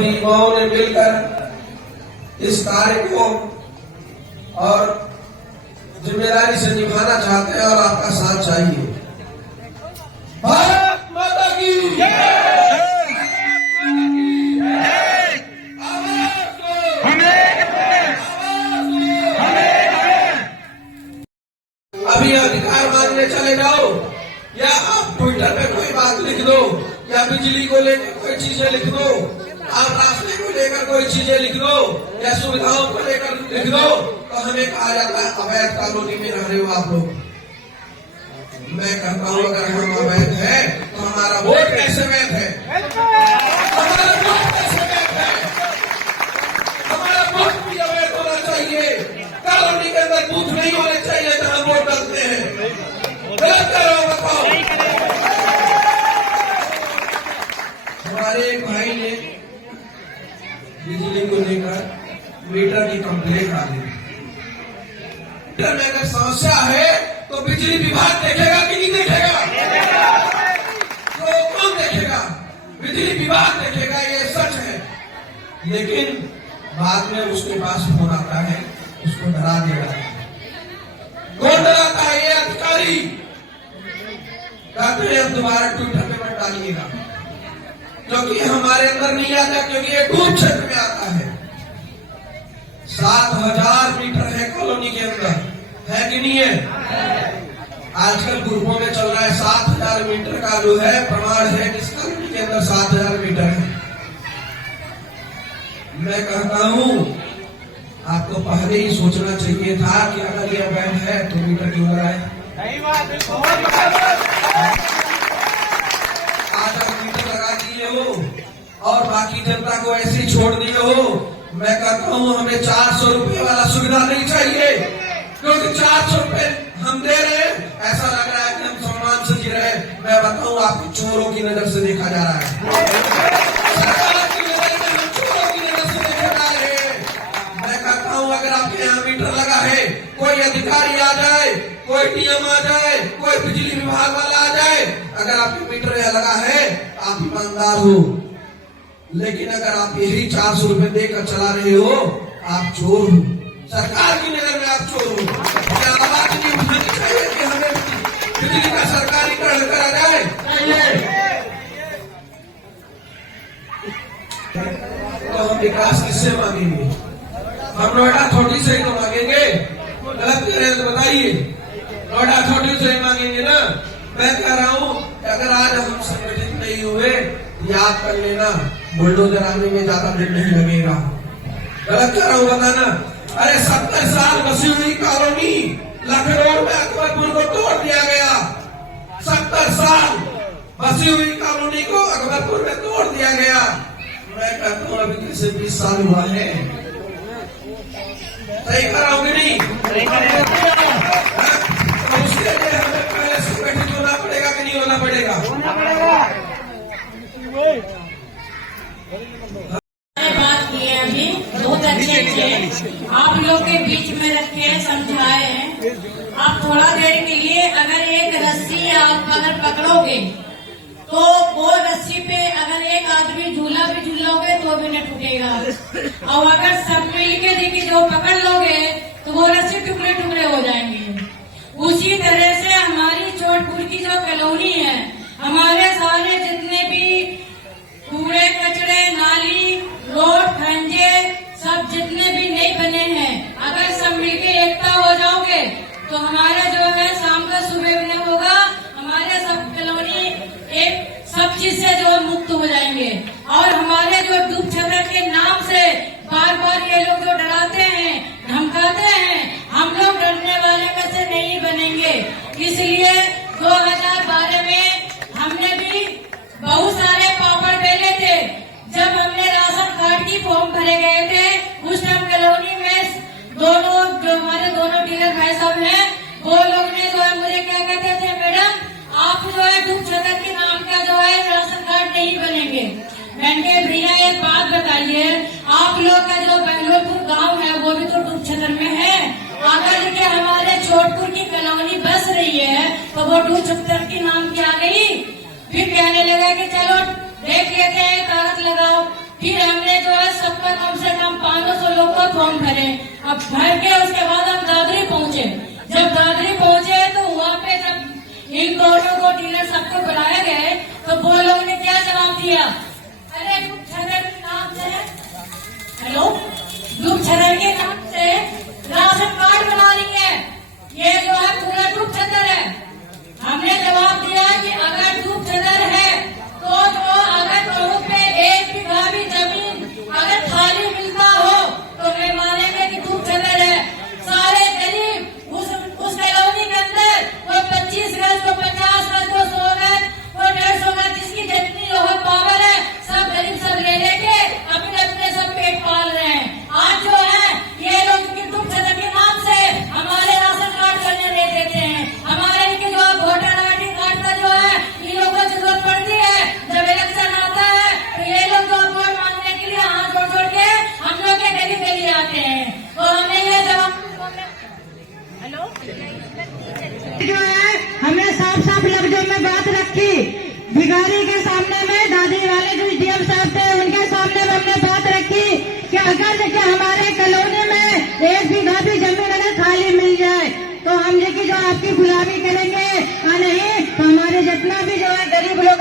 सभी युवाओं ने मिलकर इस कार्य को और जिम्मेदारी से निभाना चाहते हैं और आपका साथ चाहिए। भारत माता की अभी अधिकार मांगने चले जाओ या आप ट्विटर पे कोई बात लिख दो या बिजली को लेकर कोई चीजें लिख दो, आप रास्ते को लेकर कोई चीजें लिख दो या सुविधाओं को लेकर लिख दो, तो हमें कहा जाता है अवैध कॉलोनी में रह रहे हो आप लोग। मैं कहता हूँ अगर हम अवैध है तो हमारा वोट कैसे वैध है? हमारा वोट कैसे वैध है? हमारा वोट भी अवैध होना चाहिए। कॉलोनी के अंदर बूथ नहीं होने चाहिए जहाँ वोट डालते हैं। गलत कर रहा हूँ बताओ। हमारे एक भाई ने बिजली को लेकर मीटर की कंप्लेंट डाली। मीटर में अगर समस्या है तो बिजली विभाग देखेगा कि नहीं देखेगा? तो कौन देखेगा? बिजली विभाग देखेगा, ये सच है। लेकिन बाद में उसके पास फोन आता है, उसको डरा देगा। कौन डराता है? ये अधिकारी कहते हैं दोबारा ट्विटर पे मत डालिएगा, क्योंकि हमारे अंदर नहीं आता, क्योंकि ये दूर क्षेत्र में आता है। 7000 मीटर है कॉलोनी के अंदर, है कि नहीं है? आजकल ग्रुपों में चल रहा है 7000 मीटर का जो है प्रमाण है कि इस कॉलोनी के अंदर 7000 मीटर है। मैं कहता हूं आपको पहले ही सोचना चाहिए था कि अगर ये अवैध है तो मीटर क्यों लगाए। आज आप मीटर लगा दिए हो और बाकी जनता को ऐसे ही छोड़ दिए हो। मैं कहता हूं हमें 400 रुपये वाला सुविधा नहीं चाहिए, क्योंकि 400 रुपये हम दे रहे हैं, ऐसा लग रहा है कि हम सम्मान से जी रहे हैं। मैं बताऊं आपको चोरों की नजर से देखा जा रहा है। सरकार की नजर में हम चोरों की नजर से देखे जा रहे हैं। मैं कहता हूं अगर आपके यहाँ मीटर लगा है, कोई अधिकारी आ जाए, कोई डीएम आ जाए, कोई बिजली विभाग वाला आ जाए, अगर आपके मीटर यहाँ लगा है आप ईमानदार हो। लेकिन अगर आप यही 400 रुपये देकर चला रहे हो, आप चोर हो। सरकार की नजर में आप चोर हो। क्या आवाज नहीं उठानी चाहिए कि हमें बिजली का सरकारीकरण करा जाए? तो हम विकास किससे मांगेंगे? हम नोएडा अथॉरिटी से ही तो मांगेंगे। गलत कह रहे हैं तो बताइए, नोएडा अथॉरिटी से ही मांगेंगे ना। मैं कह रहा हूं अगर आज हम संगठित नहीं हुए, याद कर लेना बुलडोजर आने में ज्यादा दिन नहीं लगेगा। गलत कर रहा हूं बताना। अरे 70 साल बसी हुई कॉलोनी लखनऊ में अकबरपुर को तोड़ दिया गया। 70 साल बसी हुई कॉलोनी को अकबरपुर में तोड़ दिया गया। मैं कहता हूं अभी किसे 20 साल हुआ है। सही कर रहा हूं कि नहीं? तो उसके लिए हमें पहले संगठित होना पड़ेगा कि नहीं होना पड़ेगा? बात किए अभी बहुत अच्छे थे, आप लोग के बीच में रखे समझाए हैं। आप थोड़ा देर के लिए अगर एक रस्सी आप अगर पकड़ोगे तो वो रस्सी पे अगर एक आदमी झूला भी झूलोगे तो भी न टूटेगा, और अगर सब मिल के देखिए जो पकड़ लोगे तो वो रस्सी टुकड़े टुकड़े हो जाएंगे। उसी तरह से हमारी चोटपुर की जो कॉलोनी है, हमारे सारे जितने भी कूड़े कचरे नाली रोड खंजे सब जितने भी नहीं बने हैं, अगर सब मिलके एकता हो जाओगे तो हमारा जो है शाम का सुबह में होगा, हमारे सब कॉलोनी एक सब चीज से जो मुक्त हो जाएंगे। और हमारे जो डूब छतर के नाम से बार बार ये लोग जो डराते हैं धमकाते हैं, हम लोग डरने वाले में से नहीं बनेंगे। इसलिए 2012 में हमने भी बहुत सारे पापड़ बेले थे। जब हमने राशन कार्ड की फॉर्म भरे गए थे, उस टाइम कॉलोनी में दोनों जो हमारे दोनों डीलर भाई साहब हैं, वो लोग ने जो है मुझे क्या कहते थे, मैडम आप जो है डूब छतर के नाम का जो है राशन कार्ड नहीं बनेंगे। मैंने भैया एक बात बताइए, आप लोग का जो बहलोपुर गांव है वो भी तो डूब छतर में है। अगर के हमारे चोटपुर की कॉलोनी बस रही है तो वो डूब छतर के नाम की आ गई। फिर कहने लगा कि चलो देख लेते हैं, कागज लगाओ। फिर हमने वो फॉर्म भरे। अब भर के उसके बाद हम दादरी पहुंचे। जब दादरी पहुंचे तो वहाँ पे जब इन दोनों को डीलर सबको बुलाया गए तो वो लोगों ने क्या जवाब दिया, अरे ग्रुप छदर के नाम से, हेलो, ग्रुप छदर के नाम से राशन कार्ड बना रही है, ये जो है पूरा ग्रुप छदर है। हमने जवाब दिया कि अगर ग्रुप छदर है तो अगर लोगों पे 1 बीघा भी जमीन अगर खाली मिलता हो तो मैं मानेंगे कि ग्रुप छदर है। सारे गरीब उस कॉलोनी के अंदर वो 25 गज, वो 50 गज, वो 100 गज, वो 150 गज, जिसकी जितनी जो है पावर है, सब गरीब सब ले लेके अपने अपने सब पेट पाल रहे हैं। आज जो है ये लोग ग्रुप छदर के नाम से हमारे राशन कार्ड करने दे देते हैं। हमारे इनके जो वोटर ID कार्ड का जो है इन लोगों को जरूरत पड़ती है। जब इलेक्शन आता है तो ये लोग जो वोट मांगने के लिए हाथ जोड़ जोड़ के हम लोग के गली गली आते हैं। तो हमने ये जवाब जो है हमने साफ साफ लफ्जों में बात रखी। भिखारी के सामने में, दादी वाले जो डीएम साहब थे उनके सामने में हमने बात रखी कि अगर देखिए हमारे कॉलोनी में 1 बीघा भी जमीन अगर खाली मिल जाए तो हम देखिए जो आपकी गुलामी करेंगे और नहीं तो हमारे जितना भी जो है गरीब लोग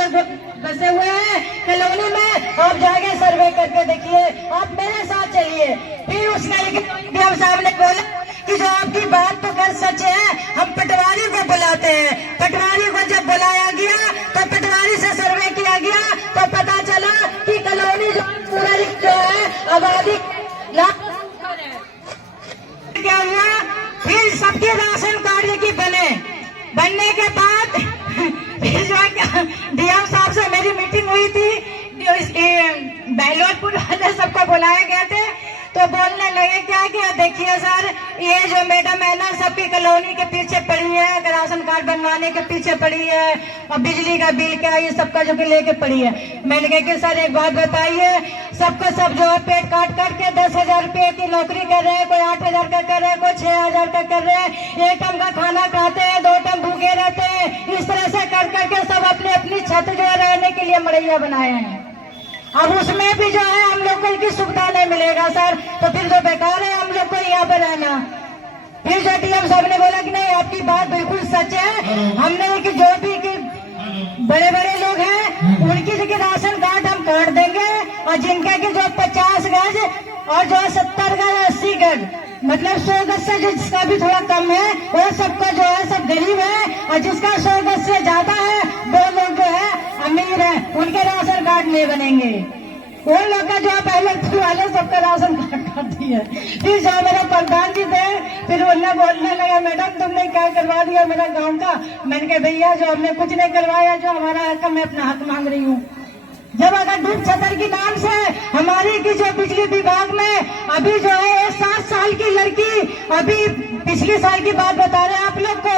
बसे हुए हैं कॉलोनी में, आप जाके सर्वे करके देखिए, आप मेरे साथ चलिए। फिर उसने डीएम साहब ने बोला कि जो आपकी बात तो कर सच है, हम पटवारी को बुलाते हैं। पटवारी को जब बुलाया गया तो पटवारी से सर्वे किया गया तो पता चला कि कॉलोनी जो पूरा जो है आबादी क्या हुआ। फिर सबके राशन कार्ड की बनने के बाद फिर जो डीएम साहब से मेरी मीटिंग हुई थी, बहलोदपुर वाले सबको बुलाए गए थे तो बोलने लगे क्या कि देखिए सर, ये जो मैडम है ना सबकी कॉलोनी के पीछे पड़ी है, राशन कार्ड बनवाने के पीछे पड़ी है और बिजली का बिल क्या ये सबका जो लेके पड़ी है। मैंने कहा कि सर एक बात बताइए, सबको सब जो है पेट काट काट के 10,000 रुपये की नौकरी कर रहे हैं, कोई 8,000 का कर रहे हैं, कोई 6,000 का कर रहे हैं, 1 टाइम का खाना खाते हैं, 2 टाइम भूखे रहते हैं। इस तरह से कर करके सब अपनी अपनी छत जो है रहने के लिए मड़ैया बनाए हैं। अब उसमें भी जो है हम लोग को की सुविधा नहीं मिलेगा सर, तो फिर जो बेकार है हम लोग को यहाँ पे रहना। फिर जो डीएम साहब ने बोला कि नहीं आपकी बात बिल्कुल सच है, हमने कि जो भी कि बड़े बड़े लोग हैं उनकी जगह राशन कार्ड हम काट देंगे और जिनका कि जो 50 गज और जो 70 गज 80 गज मतलब 100 गज से जिसका भी थोड़ा कम है वो सबका जो है सब गरीब है, और जिसका 100 गज से ज्यादा है वो लोग जो है अमीर है, उनके राशन कार्ड नहीं बनेंगे। वो लोग का जो है पहले वाले सबका राशन कार्ड काट दिया। फिर जो मेरे प्रधान जी थे फिर उन्हें बोलने लगा मैडम तुमने क्या करवा दिया मेरा गांव का। मैंने कहा भैया जो हमने कुछ नहीं करवाया, जो हमारा हक मैं अपना हक मांग रही हूँ। जब अगर ग्रुप छदर के नाम से हमारी की जो बिजली विभाग में अभी जो है 7 साल की लड़की, अभी पिछले साल की बात बता रहे हैं आप लोग को,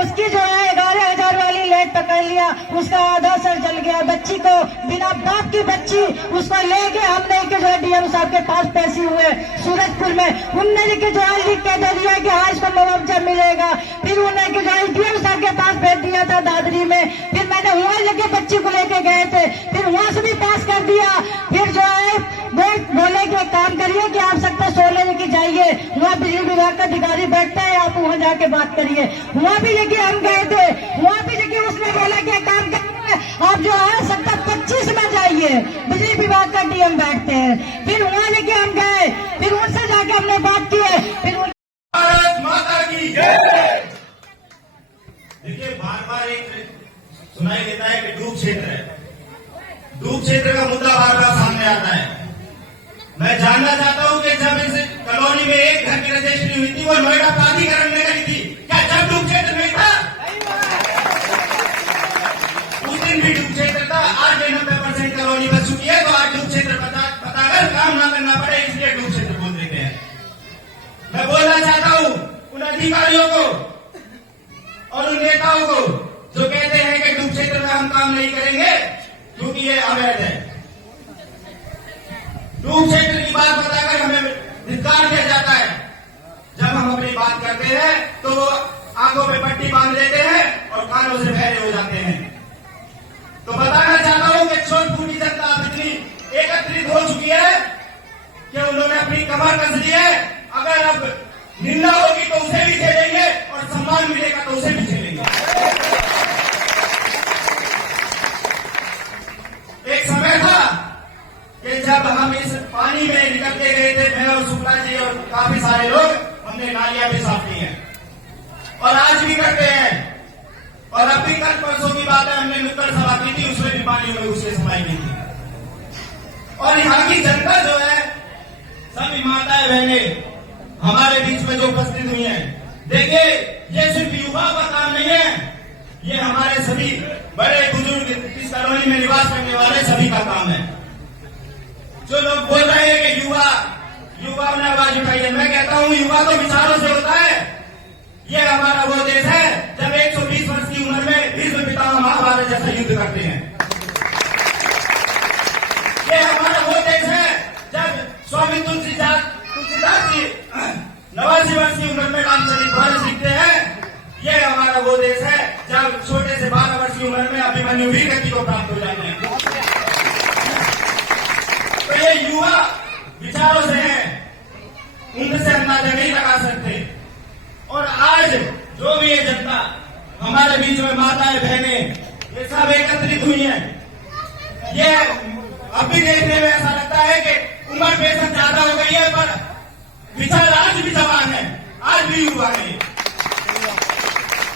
उसकी जो है 11,000 वाली लाइट पकड़ लिया, उसका आधा सर जल गया। बच्ची को बिना बाप की बच्ची उसको लेके हमने के जो है डीएम साहब के पास पैसे हुए सूरजपुर में, उनने लेके जो है लिख के दे दिया कि हाँ इसको मुआवजा मिलेगा। फिर उन्हें जो है डीएम साहब के पास भेज दिया था दादरी में। फिर मैंने वहाँ लेके बच्ची को लेके गए थे, फिर वहाँ से भी पास कर दिया। फिर जो है बोले कि काम करिए कि आप सकता 16 लेके जाइए, वहाँ बिजली विभाग का अधिकारी बैठता है, आप वहाँ जाके बात करिए। वहाँ भी लेके हम गए थे, वहाँ भी लेके उसने बोला कि काम करिए आप जो है 25 में जाइए, बिजली विभाग का डीएम बैठते हैं। फिर वहाँ लेके हम गए, फिर उनसे जाके हमने बात की है। फिर भारत माता की जय। देखिए बार बार एक सुनाई देता है कि डूब क्षेत्र है, डूब क्षेत्र का मुद्दा बार बार सामने आता है। मैं जानना चाहता हूं कि जब इस कॉलोनी में एक घर की रजिस्ट्री हुई थी वो नोएडा प्राधिकरण ने करी थी, क्या जब डूब क्षेत्र नहीं था? उस दिन भी डूब क्षेत्र था। आज 90% कॉलोनी बच चुकी है, तो आज डूब क्षेत्र बताकर काम ना करना पड़े इसलिए डूब क्षेत्र बोल देते हैं। मैं बोलना चाहता हूं उन अधिकारियों को और उन नेताओं को जो कहते हैं कि डूब क्षेत्र में हम काम नहीं करेंगे क्योंकि ये अवैध है। डूब क्षेत्र की बात बताकर हमें धिक्कार दिया जाता है। जब हम अपनी बात करते हैं तो आंखों पे पट्टी बांध लेते हैं और कानों से बहरे हो जाते हैं। तो बताना चाहता हूं कि छोट फूटी जनता इतनी एकत्रित हो चुकी है कि उन्होंने अपनी कमर कस ली है। अगर अब निंदा होगी तो उसे भी झेलेंगे और सम्मान मिलेगा तो उसे भी झेलेंगे। एक समय था कि जब हम इस पानी में निकलते गए थे, मैं और शुक्ला जी और काफी सारे लोग, हमने नालियां भी साफ की हैं और आज भी करते हैं। और अभी कल परसों की बात है, हमने नुक्कड़ सभा की थी, उसमें भी पानी में उससे समाई गई थी। और यहाँ की जनता जो है, सभी माताएं बहनें हमारे बीच में जो उपस्थित हुई हैं, देखिए ये सिर्फ युवाओं का काम नहीं है, ये हमारे सभी बड़े बुजुर्ग इस कॉलोनी में निवास करने वाले सभी का काम है। जो लोग बोल रहे हैं कि युवाओं ने आवाज उठाई है, मैं कहता हूं युवा तो विचारों से होता है। ये हमारा वो देश है जब 120 वर्ष की उम्र में भीष्म पितामह महाभारत जैसा युद्ध करते हैं। ये हमारा वो देश है जब स्वामी तुलसीदास जी 89 वर्ष की उम्र में रामचरितमानस लिखते हैं। ये हमारा वो देश है जब छोटे से 12 वर्ष की उम्र में अभिमन्यु वीर गति को प्राप्त हो जाते हैं। तो ये युवा विचारों से हैं, उनसे अंदाजा नहीं लगा सकते। और आज जो भी ये जनता हमारे बीच में माताएं बहनें ये सब एकत्रित हुई हैं, ये अब भी देखने में ऐसा लगता है कि उम्र बेशक ज्यादा हो गई है पर विचार आज भी जवान है, आज भी युवा है।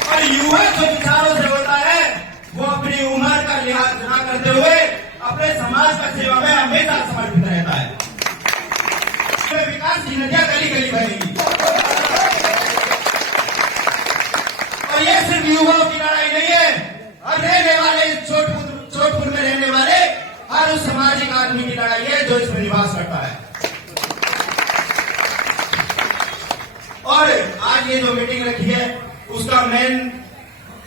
और युवा जो विचारों से होता है वो अपनी उम्र का लिहाज न करते हुए अपने समाज का सेवा में हमेशा समर्पित रहता है। विकास की नदियां गली गली बहेगी और ये सिर्फ युवाओं की लड़ाई नहीं है, और रहने वाले चोटपुर में रहने वाले हर उस सामाजिक आदमी की लड़ाई है जो इसमें निवास करता है। और आज ये जो मीटिंग रखी है उसका मेन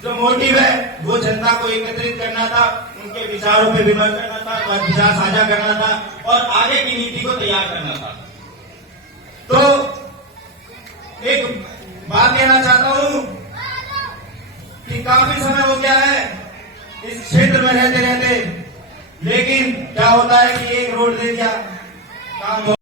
जो मोटिव है वो जनता को एकत्रित करना था, उनके विचारों पे विमर्श करना था और विचार साझा करना था और आगे की नीति को तैयार करना था। तो एक बात कहना चाहता हूं कि काफी समय हो गया है इस क्षेत्र में रहते रहते, लेकिन क्या होता है कि एक रोड दे दिया काम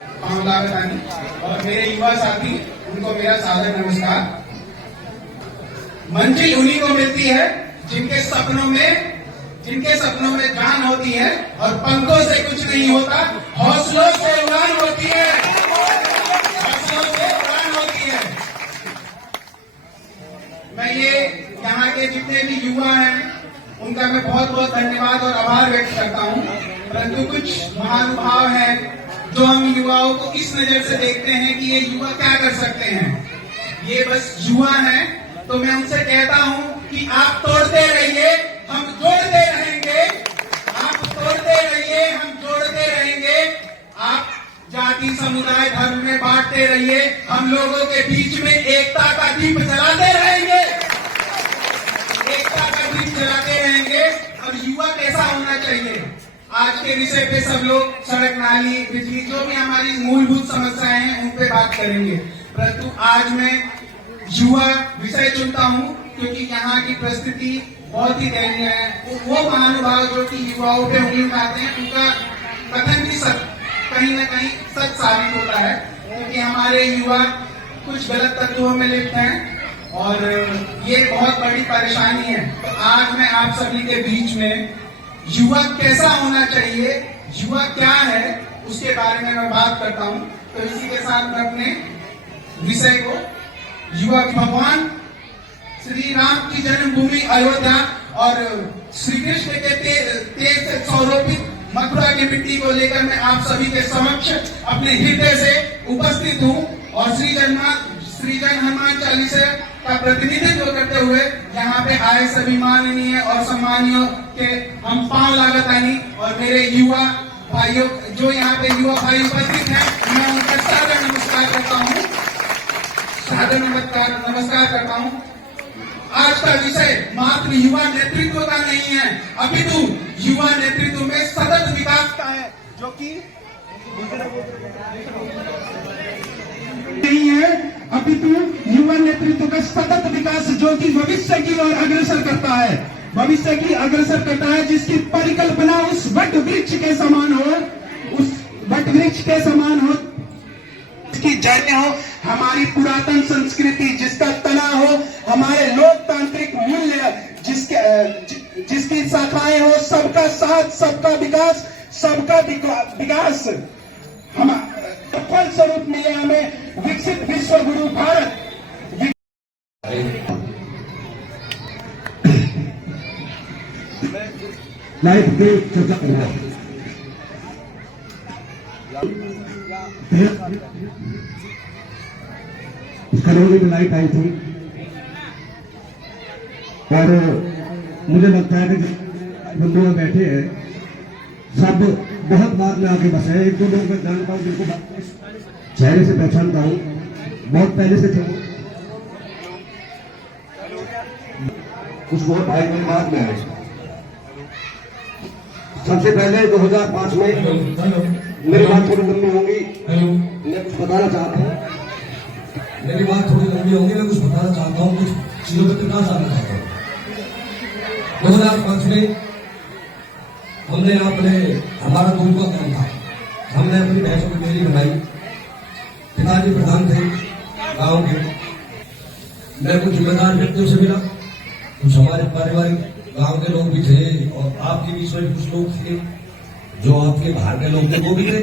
और मेरे युवा साथी, उनको मेरा सादर नमस्कार। मंजिल उन्हीं को मिलती है जिनके सपनों में जान होती है और पंखों से कुछ नहीं होता, हौसलों से उड़ान होती है, हौसलों से उड़ान होती है। मैं ये यहाँ के जितने भी युवा हैं उनका मैं बहुत बहुत धन्यवाद और आभार व्यक्त करता हूँ। परंतु कुछ महानुभाव हैं जो हम युवाओं को इस नजर से देखते हैं कि ये युवा क्या कर सकते हैं, ये बस युवा हैं। तो मैं उनसे कहता हूं कि आप तोड़ते रहिए, हम जोड़ते रहेंगे। आप तोड़ते रहिए, हम जोड़ते रहेंगे। आप जाति समुदाय धर्म में बांटते रहिए, हम लोगों के बीच में एकता का दीप जलाते रहेंगे, एकता का दीप जलाते रहेंगे। और युवा कैसा होना चाहिए, आज के विषय पे सब लोग सड़क नाली बिजली जो भी हमारी मूलभूत समस्याएं हैं उन पे बात करेंगे। परंतु आज मैं युवा विषय चुनता हूं क्योंकि यहाँ की परिस्थिति बहुत ही दयनीय है। वो महानुभाव जो कि युवाओं पे उंगली उठाते हैं उनका कथन भी कहीं न कहीं सच साबित होता है, क्योंकि हमारे युवा कुछ गलत तत्वों में लिप्त हैं और ये बहुत बड़ी परेशानी है। तो आज मैं आप सभी के बीच में युवा कैसा होना चाहिए, युवा क्या है, उसके बारे में मैं बात करता हूं। तो इसी के साथ मैं अपने विषय को युवा भगवान श्री राम की जन्मभूमि अयोध्या और श्री कृष्ण के तेज से सौरोपित मथुरा की मिट्टी को लेकर मैं आप सभी के समक्ष अपने हृदय से उपस्थित हूं और श्री जन हनुमान चालीसा का प्रतिनिधित्व करते हुए यहाँ पे आए सभी माननीय और सम्मानियों के हम पांव लागत आनी और मेरे युवा भाइयों जो यहाँ पे युवा भाई उपस्थित हैं, मैं उनका सादर नमस्कार करता हूँ, सादर नमस्कार करता हूँ। आज का विषय मात्र युवा नेतृत्व का नहीं है, अपितु युवा नेतृत्व में सतत विकास का है, जो कि नहीं है, अपितु युवा नेतृत्व का सतत विकास जो कि भविष्य की ओर अग्रसर करता है, भविष्य की अग्रसर करता है, जिसकी परिकल्पना उस वट वृक्ष के समान हो, उस वट वृक्ष के समान हो, इसकी जड़ें हो हमारी पुरातन संस्कृति, जिसका तना हो हमारे लोकतांत्रिक मूल्य, जिसकी शाखाएं हो सबका साथ, सबका विकास, सबका विकास। हम फल स्वरूप मिले हमें विकसित विश्व गुरु भारत। लाइफ पे चर्चा कर रहा है। करोगे में लाइट आई थी और मुझे लगता है कि बंधु में बैठे हैं सब बहुत बाद में आके बसे हैं। एक दो लोग मैं जानता हूँ जिनको चेहरे से पहचानता हूँ, बहुत पहले से थे, कुछ बहुत भाई मेरी बात में आए। सबसे पहले 2005 में मेरी बात थोड़ी लंबी होगी, मैं कुछ बताना चाहता हूँ, मेरी बात थोड़ी लंबी होगी, मैं कुछ बताना चाहता हूँ, कुछ चीजों पर प्रकाश डालना चाहता हूँ। 2005 में हमने अपने हमारा दूध का काम था, हमने अपनी भैंसों की डेयरी बनाई, पिताजी प्रधान थे गांव के। मैं कुछ जिम्मेदार व्यक्तियों से मिला, कुछ हमारे पारिवारिक गांव के लोग भी थे और आपके बीच में कुछ लोग थे जो आपके बाहर के लोग थे, वो भी थे।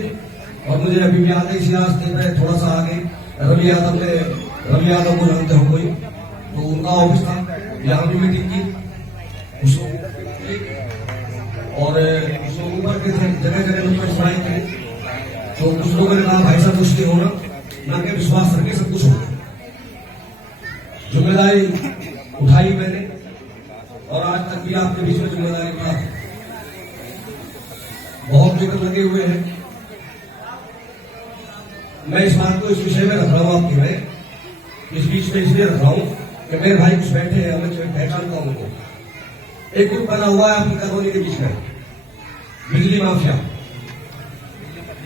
और मुझे अभी भी याद है इसी रास्ते पे थोड़ा सा आगे रवि यादव को जानते हो कोई, तो उनका ऑफिस था, यहाँ भी मीटिंग की और कुछ लोग ऊपर के थे, जगह जगह लोग सुनाई थे। तो कुछ लोगों ने कहा भाई साहब कुछ नहीं होना, ना के विश्वास रखे सब कुछ होगा। जिम्मेदारी उठाई मैंने और आज तक भी आपके बीच में जिम्मेदारी का बहुत जिक्र लगे हुए हैं। मैं इस बात को इस विषय में रख रहा हूं आपके में, इस बीच में इसलिए रख रहा हूं कि मेरे भाई कुछ बैठे हैं, मैं पहचानता हूं उनको। एक ग्रुप बना हुआ है अपनी कॉलोनी के बीच में, बिजली माफिया।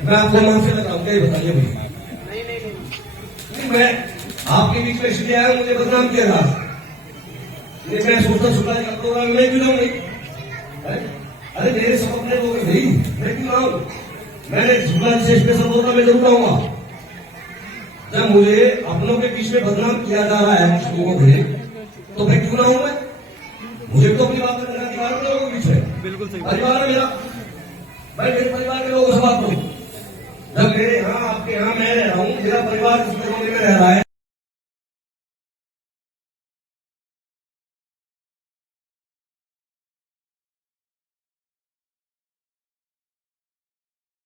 मैं आपको माफिया लग रहा हूं, क्या बताइए भाई? मैं आपके बीच में इसलिए आया, मुझे बदनाम किया था। मैं सोचता सुना का प्रोग्राम मैं क्यों जाऊँ? अरे मेरे सब अपने लोग नहीं, मैं क्यों आऊँ? मैंने झूला स्पेशल बोलता मैं जरूर आऊंगा। जब मुझे अपनों के बीच में बदनाम किया जा रहा है कुछ लोगों से, तो मैं क्यों ना हूं? मुझे तो अपनी बात करने का अधिकार है लोगों के बीच में। बिल्कुल सही परिवार है मेरा, मैं मेरे परिवार के लोगों से बात करूं। जब मेरे यहाँ आपके यहाँ मैं रह रहा हूँ, मेरा परिवार जिस में रह रहा है